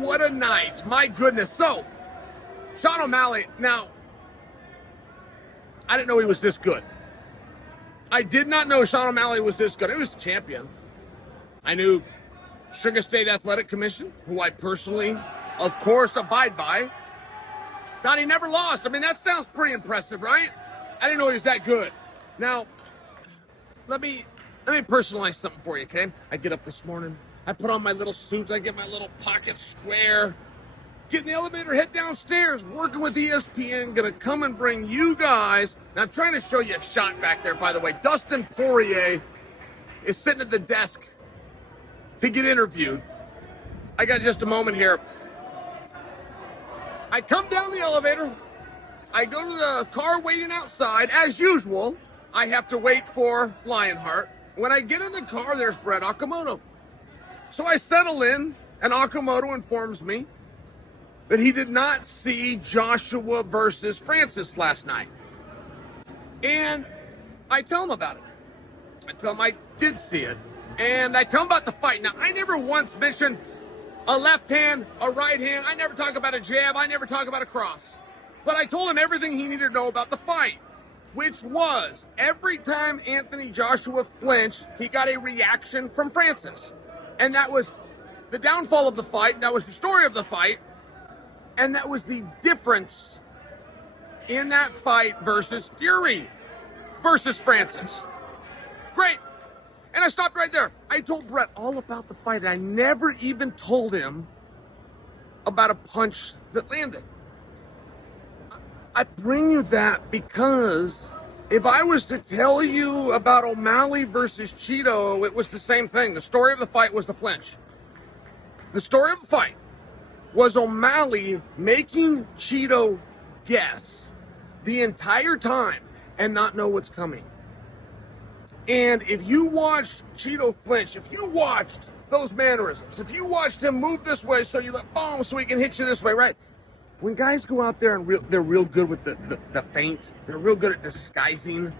what a night. My goodness. So, Sean O'Malley, now, I didn't know he was this good. I did not know Sean O'Malley was this good. He was champion. I knew Sugar State Athletic Commission, who I personally, of course, abide by. Thought he never lost. I mean, that sounds pretty impressive, right? I didn't know he was that good. Now, let me personalize something for you, okay? I get up this morning. I put on my little suit. I get my little pocket square. Get in the elevator, head downstairs, working with ESPN, gonna come and bring you guys. Now, I'm trying to show you a shot back there, by the way. Dustin Poirier is sitting at the desk to get interviewed. I got just a moment here. I come down the elevator. I go to the car waiting outside. As usual, I have to wait for Lionheart. When I get in the car, there's Brett Okamoto. So I settle in, and Okamoto informs me that he did not see Joshua versus Francis last night. And I tell him about it. I tell him I did see it. And I tell him about the fight. Now, I never once mentioned a left hand, a right hand. I never talk about a jab. I never talk about a cross. But I told him everything he needed to know about the fight, which was every time Anthony Joshua flinched, he got a reaction from Francis. And that was the downfall of the fight. That was the story of the fight. And that was the difference in that fight versus Fury versus Francis. Great. And I stopped right there. I told Brett all about the fight. And I never even told him about a punch that landed. I bring you that because if I was to tell you about O'Malley versus Chito, it was the same thing. The story of the fight was the flinch. The story of the fight was O'Malley making Chito guess the entire time and not know what's coming. And if you watched Chito flinch, if you watched those mannerisms, if you watched him move this way so you let boom so he can hit you this way, right? When guys go out there and they're real good with the feint, they're real good at disguising,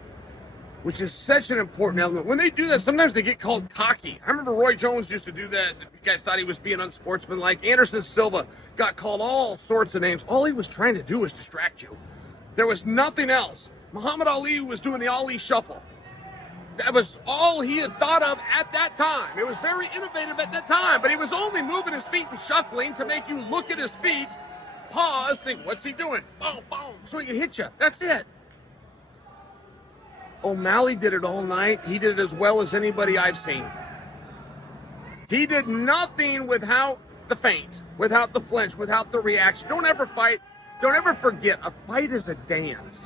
which is such an important element. When they do that, sometimes they get called cocky. I remember Roy Jones used to do that. You guys thought he was being unsportsmanlike. Anderson Silva got called all sorts of names. All he was trying to do was distract you. There was nothing else. Muhammad Ali was doing the Ali shuffle. That was all he had thought of at that time. It was very innovative at that time, but he was only moving his feet and shuffling to make you look at his feet, pause, think, what's he doing? Boom, boom, so he can hit you. That's it. O'Malley did it all night. He did it as well as anybody I've seen. He did nothing without the feint, without the flinch, without the reaction. Don't ever fight. Don't ever forget, a fight is a dance.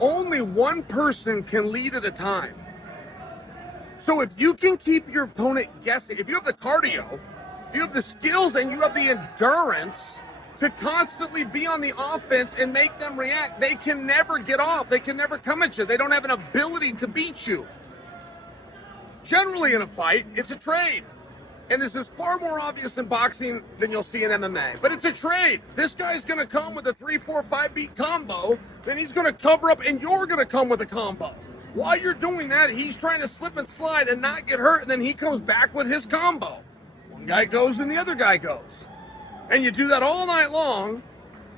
Only one person can lead at a time. So if you can keep your opponent guessing, if you have the cardio, you have the skills, and you have the endurance to constantly be on the offense and make them react, they can never get off. They can never come at you. They don't have an ability to beat you. Generally in a fight, it's a trade. And this is far more obvious in boxing than you'll see in MMA. But it's a trade. This guy's going to come with a 3, 4, 5 beat combo. Then he's going to cover up, and you're going to come with a combo. While you're doing that, he's trying to slip and slide and not get hurt. And then he comes back with his combo. One guy goes and the other guy goes. And you do that all night long.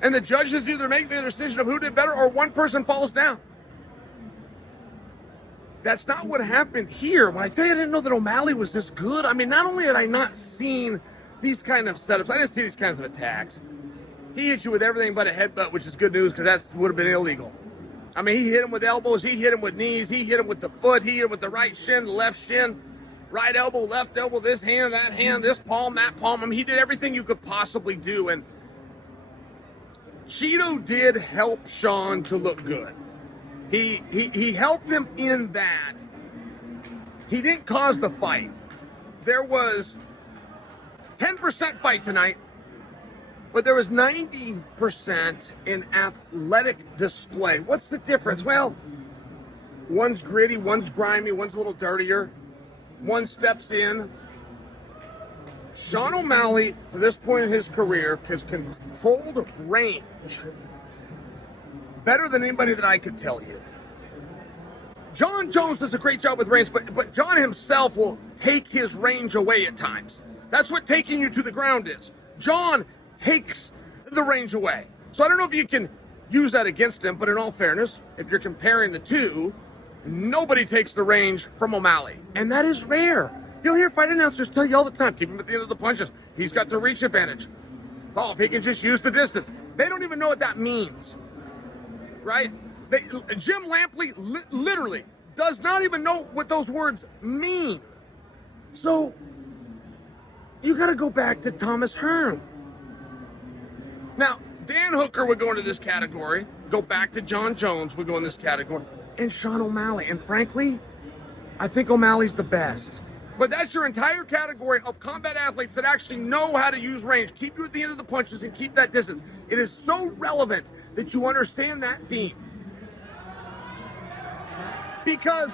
And the judges either make the decision of who did better or one person falls down. That's not what happened here. When I tell you I didn't know that O'Malley was this good, I mean, not only had I not seen these kind of setups, I didn't see these kinds of attacks. He hit you with everything but a headbutt, which is good news because that would have been illegal. I mean, he hit him with elbows, he hit him with knees, he hit him with the foot, he hit him with the right shin, the left shin, right elbow, left elbow, this hand, this palm, that palm. I mean, he did everything you could possibly do. And Chito did help Sean to look good. He helped him in that. He didn't cause the fight. There was 10% fight tonight, but there was 90% in athletic display. What's the difference? Well, one's gritty, one's grimy, one's a little dirtier. One steps in. Sean O'Malley, to this point in his career, has controlled range better than anybody that I could tell you. Jon Jones does a great job with range, but Jon himself will take his range away at times. That's what taking you to the ground is. Jon takes the range away. So I don't know if you can use that against him, but in all fairness, if you're comparing the two, nobody takes the range from O'Malley. And that is rare. You'll hear fight announcers tell you all the time, keep him at the end of the punches. He's got the reach advantage. Oh, if he can just use the distance. They don't even know what that means, right? Jim Lampley literally does not even know what those words mean. So you got to go back to Thomas Hearn. Now, Dan Hooker would go into this category. Go back to Jon Jones would go in this category. And Sean O'Malley. And frankly, I think O'Malley's the best. But that's your entire category of combat athletes that actually know how to use range, keep you at the end of the punches, and keep that distance. It is so relevant that you understand that theme. Because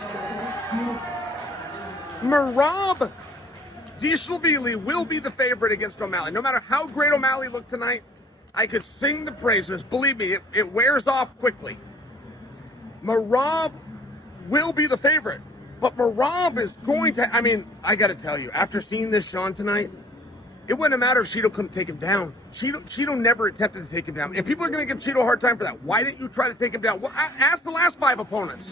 Merab Dvalishvili will be the favorite against O'Malley. No matter how great O'Malley looked tonight, I could sing the praises. Believe me, it wears off quickly. Merab will be the favorite. But Merab is going to, I got to tell you, after seeing this Sean tonight, it wouldn't matter if Chito couldn't take him down. Chito never attempted to take him down. And people are going to give Chito a hard time for that. Why didn't you try to take him down? Well, ask the last 5 opponents.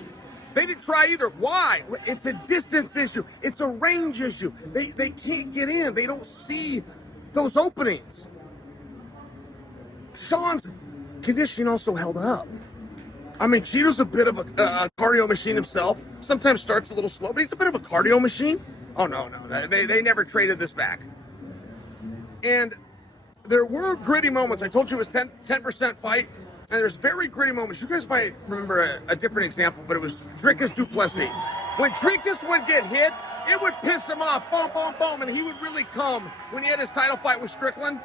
They didn't try either. Why? It's a distance issue. It's a range issue. They can't get in. They don't see those openings. Sean's conditioning also held up. Chito's a bit of a cardio machine himself. Sometimes starts a little slow, but he's a bit of a cardio machine. Oh, no. They never traded this back. And there were gritty moments. I told you it was 10% fight, and there's very gritty moments. You guys might remember a different example, but it was Dricus du Plessis. When Dricus would get hit, it would piss him off. Boom, boom, boom, and he would really come when he had his title fight with Strickland.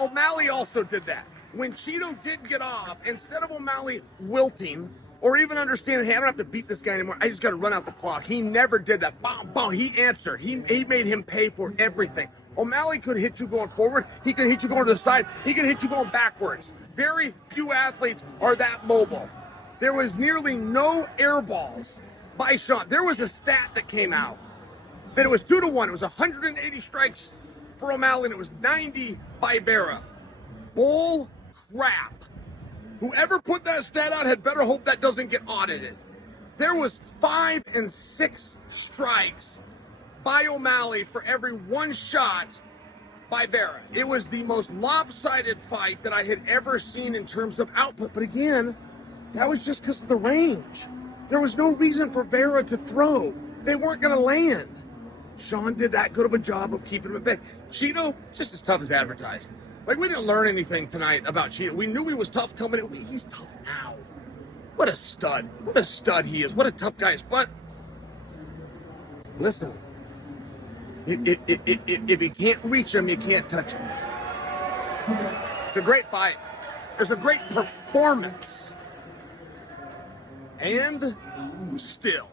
O'Malley also did that. When Chito did get off, instead of O'Malley wilting or even understanding, hey, I don't have to beat this guy anymore, I just got to run out the clock. He never did that. Boom, boom. He answered. He made him pay for everything. O'Malley could hit you going forward. He could hit you going to the side. He could hit you going backwards. Very few athletes are that mobile. There was nearly no air balls by Sean. There was a stat that came out that it was 2-1. It was 180 strikes for O'Malley, and it was 90 by Vera. Bull crap. Whoever put that stat out had better hope that doesn't get audited. There was 5 and 6 strikes by O'Malley for every 1 shot by Vera. It was the most lopsided fight that I had ever seen in terms of output. But again, that was just because of the range. There was no reason for Vera to throw. They weren't going to land. Sean did that good of a job of keeping him at bay. Chito, just as tough as advertised. We didn't learn anything tonight about Chito. We knew he was tough coming in. He's tough now. What a stud. What a stud he is. What a tough guy he is. But, listen, if you can't reach him, you can't touch him. It's a great fight. It's a great performance. And still.